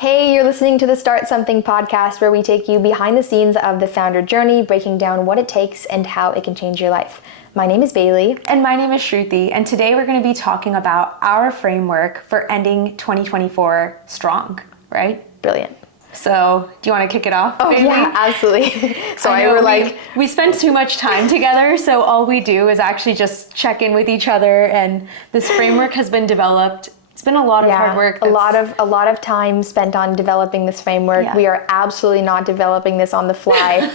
Hey, you're listening to the Start Something podcast, where we take you behind the scenes of the founder journey, breaking down what it takes and how it can change your life. My name is Bailey. And my name is Shruti, and today we're going to be talking about our framework for ending 2024 strong, right? Brilliant. So, do you want to kick it off? Oh, Bailey? yeah, absolutely. We spend too much time together, so all we do is actually just check in with each other, and this framework has been developed. It's been a lot of hard work. A lot of time spent on developing this framework. Yeah. We are absolutely not developing this on the fly.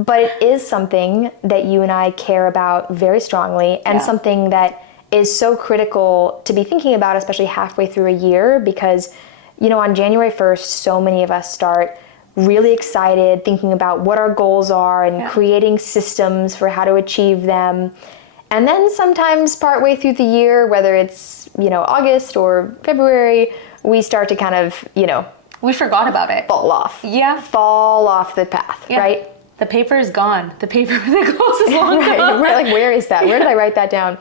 But it is something that you and I care about very strongly, and something that is so critical to be thinking about, especially halfway through a year, because, you know, on January 1st, so many of us start really excited, thinking about what our goals are and creating systems for how to achieve them. And then sometimes partway through the year, whether it's, you know, August or February, we start to kind of, you know, we forgot about it. Fall off. Yeah. Fall off the path, right? The paper is gone. The paper with the goals is long gone. We're like, where is that? Where did I write that down?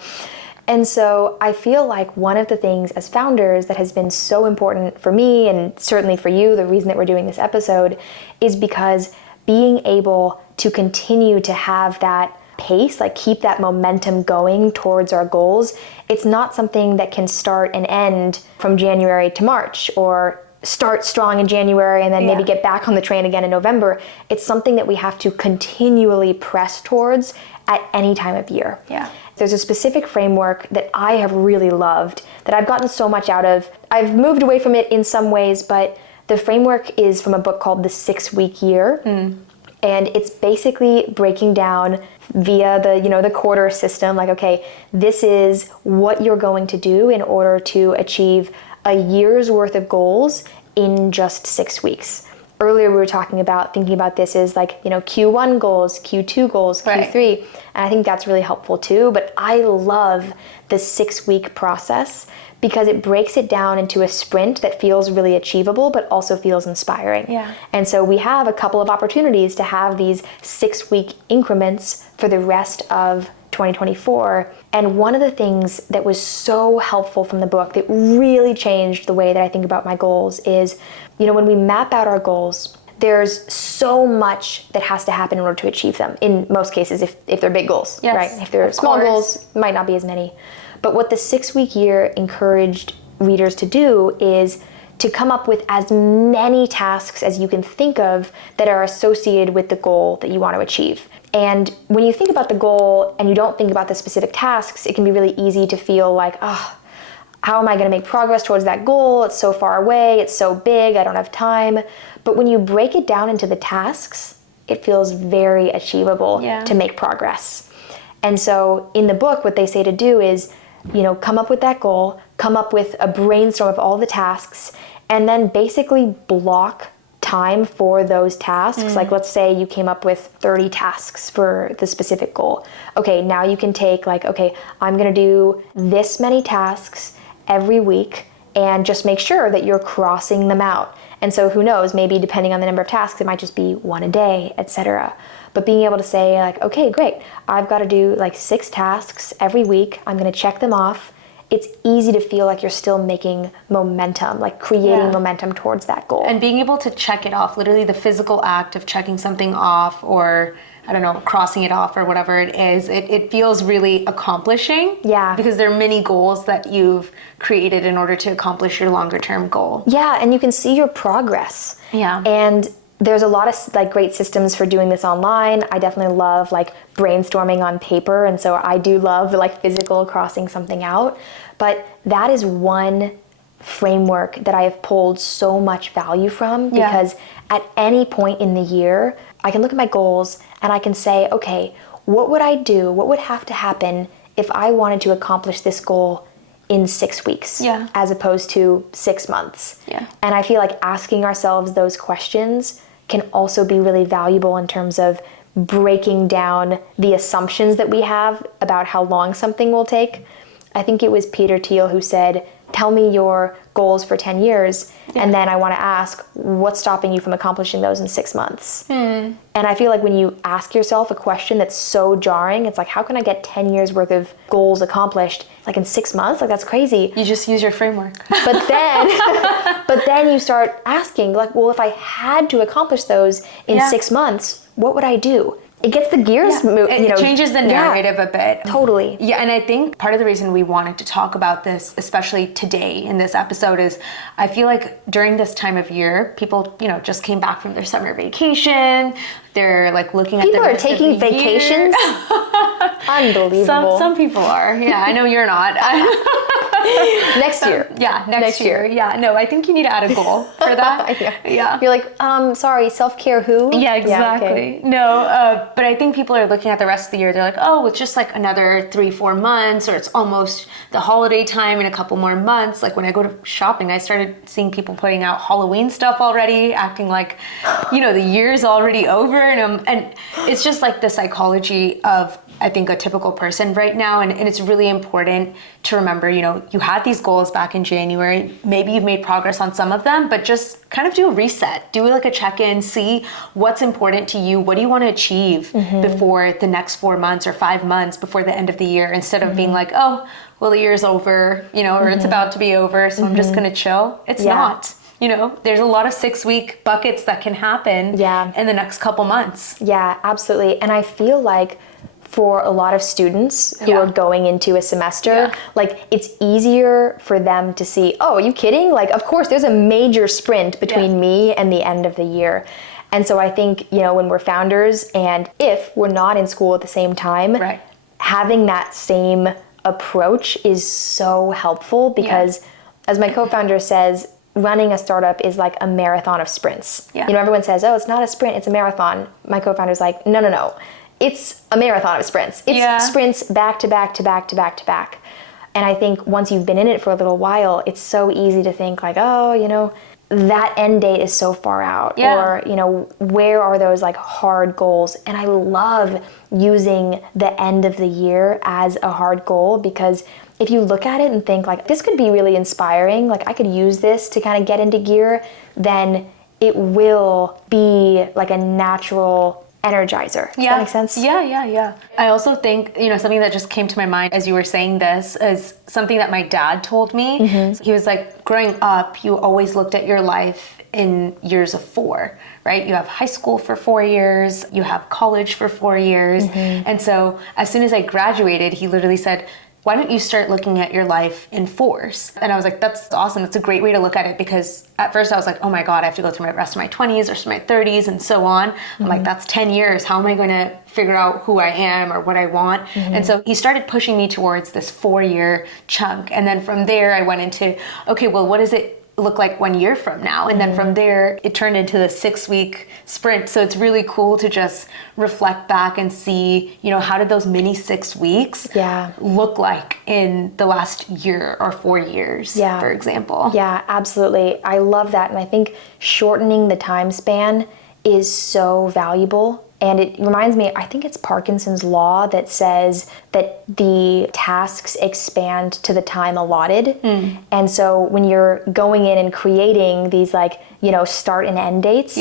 And so I feel like one of the things as founders that has been so important for me, and certainly for you, the reason that we're doing this episode, is because being able to continue to have that pace, like keep that momentum going towards our goals. It's not something that can start and end from January to March, or start strong in January and then maybe get back on the train again in November. It's something that we have to continually press towards at any time of year. Yeah. There's a specific framework that I have really loved, that I've gotten so much out of. I've moved away from it in some ways, but the framework is from a book called The 6-Week Year. And it's basically breaking down via the quarter system, like, okay, this is what you're going to do in order to achieve a year's worth of goals in just 6 weeks. Earlier we were talking about thinking about this as like, you know, Q1 goals, Q2 goals, Q3, and I think that's really helpful too. But I love the 6-week process because it breaks it down into a sprint that feels really achievable, but also feels inspiring. Yeah. And so we have a couple of opportunities to have these 6-week increments for the rest of 2024. And one of the things that was so helpful from the book that really changed the way that I think about my goals is, you know, when we map out our goals, there's so much that has to happen in order to achieve them. In most cases, if they're big goals, right? If they're small goals, might not be as many. But what the 6-week year encouraged readers to do is to come up with as many tasks as you can think of that are associated with the goal that you want to achieve. And when you think about the goal and you don't think about the specific tasks, it can be really easy to feel like, oh, how am I going to make progress towards that goal? It's so far away, it's so big, I don't have time. But when you break it down into the tasks, it feels very achievable to make progress. And so in the book, what they say to do is, you know, come up with that goal, come up with a brainstorm of all the tasks, and then basically block time for those tasks. Like, let's say you came up with 30 tasks for the specific goal. Okay, now you can take like, okay, I'm gonna do this many tasks every week, and just make sure that you're crossing them out. And so who knows, maybe depending on the number of tasks, it might just be one a day, etc. But being able to say like, okay, great, I've got to do like 6 tasks every week. I'm going to check them off. It's easy to feel like you're still making momentum, like creating momentum towards that goal. And being able to check it off, literally the physical act of checking something off, or I don't know, crossing it off or whatever it is, it feels really accomplishing. Yeah. Because there are many goals that you've created in order to accomplish your longer term goal. Yeah, and you can see your progress. Yeah. And there's a lot of like great systems for doing this online. I definitely love like brainstorming on paper, and so I do love like physical crossing something out. But that is one framework that I have pulled so much value from, because at any point in the year, I can look at my goals and I can say, okay, what would I do? What would have to happen if I wanted to accomplish this goal in 6 weeks as opposed to 6 months? And I feel like asking ourselves those questions can also be really valuable in terms of breaking down the assumptions that we have about how long something will take. I think it was Peter Thiel who said, tell me your goals for 10 years. And then I want to ask, what's stopping you from accomplishing those in 6 months? And I feel like when you ask yourself a question that's so jarring, it's like, how can I get 10 years worth of goals accomplished like in 6 months? Like, that's crazy. You just use your framework. But then you start asking, like, well, if I had to accomplish those in 6 months, what would I do? It gets the gears moving. It changes the narrative a bit. Totally. Yeah, and I think part of the reason we wanted to talk about this, especially today in this episode, is I feel like during this time of year, people, just came back from their summer vacation. They're like looking at the rest of the year. People are taking vacations? Unbelievable. Some people are. Yeah, I know you're not. Next year. Yeah, next year. Yeah, no, I think you need to add a goal for that. Yeah. You're like, sorry, self-care who? Yeah, exactly. Yeah, okay. No, but I think people are looking at the rest of the year. They're like, oh, it's just like another 3-4 months, or it's almost the holiday time in a couple more months. Like when I go to shopping, I started seeing people putting out Halloween stuff already, acting like, the year's already over. And it's just like the psychology of, I think, a typical person right now. And it's really important to remember, you had these goals back in January. Maybe you've made progress on some of them, but just kind of do a reset. Do like a check-in, see what's important to you. What do you want to achieve before the next 4 months or 5 months before the end of the year, instead of being like, oh, well, the year's over, or it's about to be over, so I'm just going to chill. It's not. There's a lot of 6-week buckets that can happen in the next couple months. Yeah, absolutely. And I feel like for a lot of students who are going into a semester, like it's easier for them to see, oh, are you kidding? Like, of course, there's a major sprint between me and the end of the year. And so I think, when we're founders and if we're not in school at the same time, having that same approach is so helpful because, as my co-founder says, running a startup is like a marathon of sprints. Everyone says, oh, it's not a sprint, it's a marathon. My co-founder's like, no. It's a marathon of sprints. It's sprints back to back to back to back to back. And I think once you've been in it for a little while, it's so easy to think like, oh, that end date is so far out. Or, where are those like hard goals? And I love using the end of the year as a hard goal, because if you look at it and think like, this could be really inspiring, like I could use this to kind of get into gear, then it will be like a natural energizer. Does that make sense? Yeah. I also think, something that just came to my mind as you were saying this is something that my dad told me. He was like, growing up, you always looked at your life in years of 4, right? You have high school for 4 years, you have college for 4 years. And so as soon as I graduated, he literally said, why don't you start looking at your life in 4s? And I was like, that's awesome. That's a great way to look at it, because at first I was like, oh my God, I have to go through my rest of my 20s or my 30s and so on. I'm like, that's 10 years. How am I going to figure out who I am or what I want? And so he started pushing me towards this 4-year chunk. And then from there I went into, okay, well, what does it look like 1 year from now? And then from there it turned into the 6-week sprint. So it's really cool to just reflect back and see, how did those mini 6 weeks look like in the last year or 4 years, for example. Yeah, absolutely. I love that. And I think shortening the time span is so valuable. And it reminds me, I think it's Parkinson's law that says that the tasks expand to the time allotted. And so when you're going in and creating these start and end dates,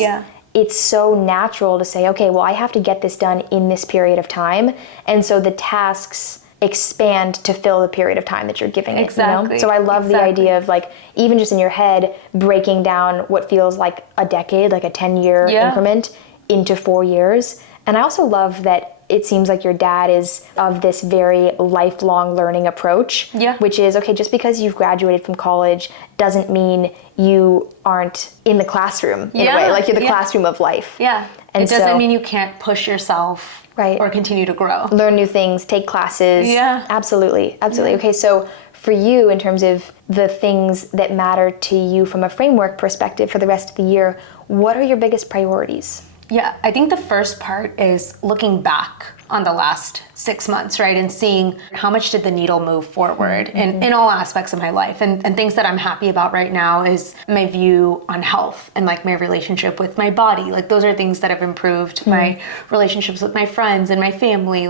it's so natural to say, okay, well, I have to get this done in this period of time. And so the tasks expand to fill the period of time that you're giving it. Exactly. So I love the idea of even just in your head, breaking down what feels like a decade, like a 10-year increment, into 4 years. And I also love that it seems like your dad is of this very lifelong learning approach, which is, okay, just because you've graduated from college doesn't mean you aren't in the classroom in a way, like you're the classroom of life. And it doesn't mean you can't push yourself or continue to grow. Learn new things, take classes. Absolutely. Okay, so for you, in terms of the things that matter to you from a framework perspective for the rest of the year, what are your biggest priorities? Yeah, I think the first part is looking back on the last 6 months, right? And seeing how much did the needle move forward in all aspects of my life. And things that I'm happy about right now is my view on health and my relationship with my body. Those are things that have improved. My relationships with my friends and my family,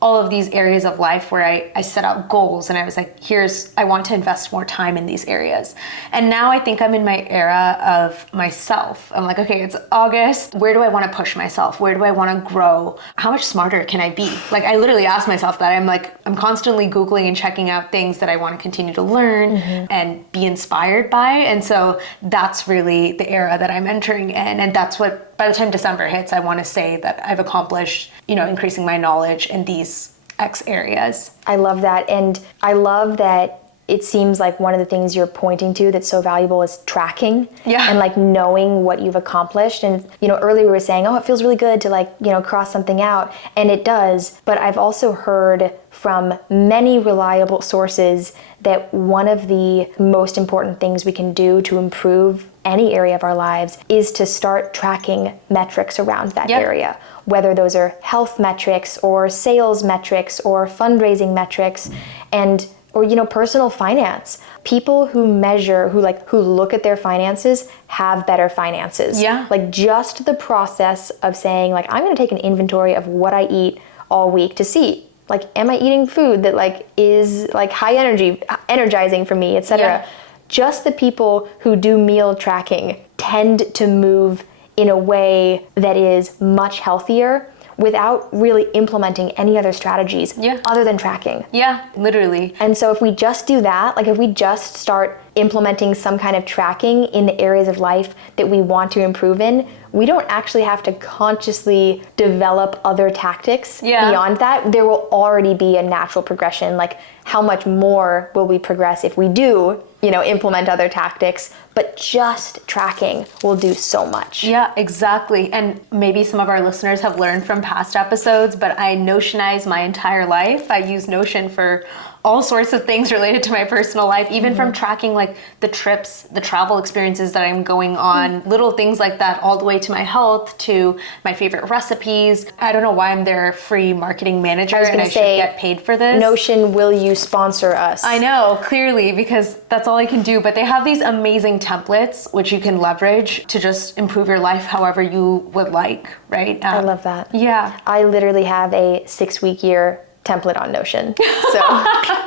all of these areas of life where I set out goals and I was like, I want to invest more time in these areas. And now I think I'm in my era of myself. I'm like, okay, it's August. Where do I want to push myself? Where do I want to grow? How much smarter can I be? Like, I literally ask myself that. I'm constantly Googling and checking out things that I want to continue to learn and be inspired by. And so that's really the era that I'm entering in. And that's what, by the time December hits, I want to say that I've accomplished, increasing my knowledge in these X areas. I love that. And I love that it seems like one of the things you're pointing to that's so valuable is tracking and like knowing what you've accomplished. And, earlier we were saying, it feels really good to like, cross something out. And it does. But I've also heard from many reliable sources that one of the most important things we can do to improve any area of our lives is to start tracking metrics around that area, whether those are health metrics or sales metrics or fundraising metrics or personal finance. People who measure, who look at their finances have better finances. Yeah. Like just the process of saying like, I'm going to take an inventory of what I eat all week to see, like, am I eating food that like is like high energy, energizing for me, etc. Yeah. Just the people who do meal tracking tend to move in a way that is much healthier without really implementing any other strategies other than tracking. Yeah, literally. And so if we just do that, like if we just start implementing some kind of tracking in the areas of life that we want to improve in, we don't actually have to consciously develop other tactics beyond that. There will already be a natural progression. Like, how much more will we progress if we do, implement other tactics? But just tracking will do so much. Yeah, exactly. And maybe some of our listeners have learned from past episodes, but I Notionize my entire life. I use Notion for all sorts of things related to my personal life, even from tracking like the trips, the travel experiences that I'm going on, little things like that, all the way to my health, to my favorite recipes. I don't know why I'm their free marketing manager and I should get paid for this. Notion, will you sponsor us? I know, clearly, because that's all I can do. But they have these amazing templates which you can leverage to just improve your life however you would like, right? I love that. Yeah. I literally have a 6-week year template on Notion. So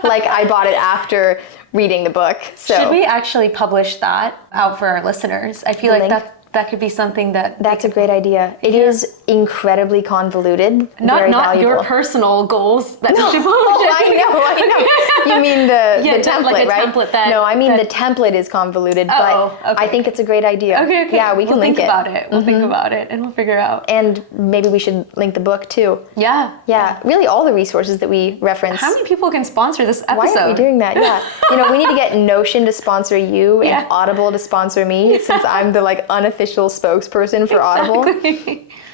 like I bought it after reading the book. So should we actually publish that out for our listeners? I feel like that could be something that's a great idea. It is incredibly convoluted. Not your personal goals that you should publish. I know. You mean the template, like a right? Template that, no, I mean the template is convoluted, but I think it's a great idea. Okay. Yeah, we can link it. We'll think about it and we'll figure out. And maybe we should link the book too. Yeah. Really all the resources that we reference. How many people can sponsor this episode? Why aren't we doing that? Yeah. We need to get Notion to sponsor you and Audible to sponsor me, since I'm the like unofficial spokesperson for Audible.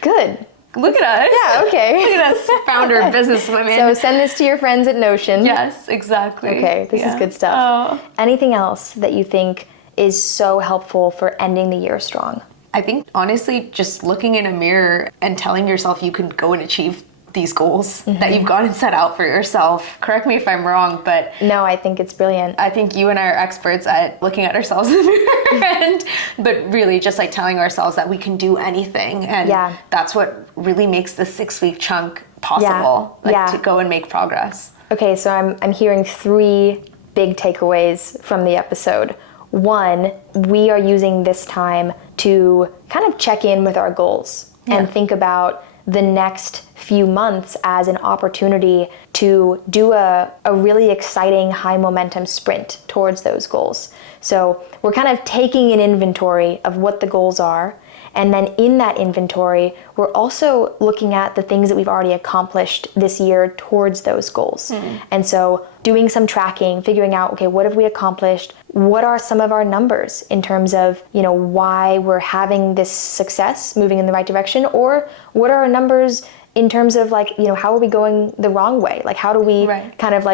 Good. Look at us. Yeah, okay. Look at us, founder businesswomen. So send this to your friends at Notion. Yes, exactly. Okay, this is good stuff. Anything else that you think is so helpful for ending the year strong? I think, honestly, just looking in a mirror and telling yourself you can go and achieve these goals that you've gone and set out for yourself. Correct me if I'm wrong, but... No, I think it's brilliant. I think you and I are experts at looking at ourselves in the mirror, but really just like telling ourselves that we can do anything. And that's what really makes the 6-week chunk possible, to go and make progress. Okay, so I'm hearing 3 big takeaways from the episode. 1, we are using this time to kind of check in with our goals and think about the next few months as an opportunity to do a really exciting high momentum sprint towards those goals. So we're kind of taking an inventory of what the goals are. And then in that inventory, we're also looking at the things that we've already accomplished this year towards those goals. And so doing some tracking, figuring out, okay, what have we accomplished? What are some of our numbers in terms of, why we're having this success moving in the right direction? Or what are our numbers in terms of how are we going the wrong way? Like, how do we kind of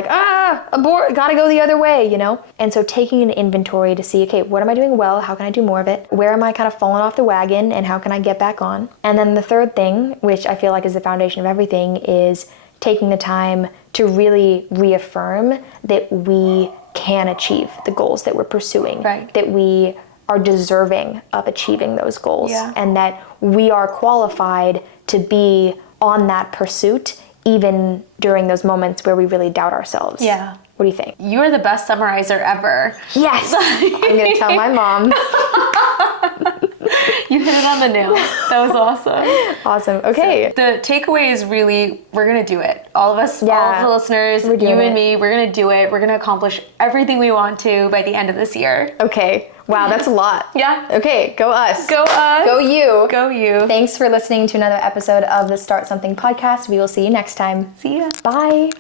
abort, gotta go the other way, And so taking an inventory to see, okay, what am I doing well? How can I do more of it? Where am I kind of falling off the wagon and how can I get back on? And then the third thing, which I feel like is the foundation of everything, is taking the time to really reaffirm that we can achieve the goals that we're pursuing, that we are deserving of achieving those goals, and that we are qualified to be on that pursuit even during those moments where we really doubt ourselves. Yeah. What do you think? You're the best summarizer ever. Yes! I'm gonna tell my mom. You hit it on the nail. That was awesome. Awesome. Okay. So the takeaway is really, we're going to do it. All of us, all of the listeners, you and me, we're going to do it. We're going to accomplish everything we want to by the end of this year. Okay. Wow, that's a lot. Yeah. Okay, go us. Go us. Go you. Go you. Thanks for listening to another episode of the Start Something podcast. We will see you next time. See ya. Bye.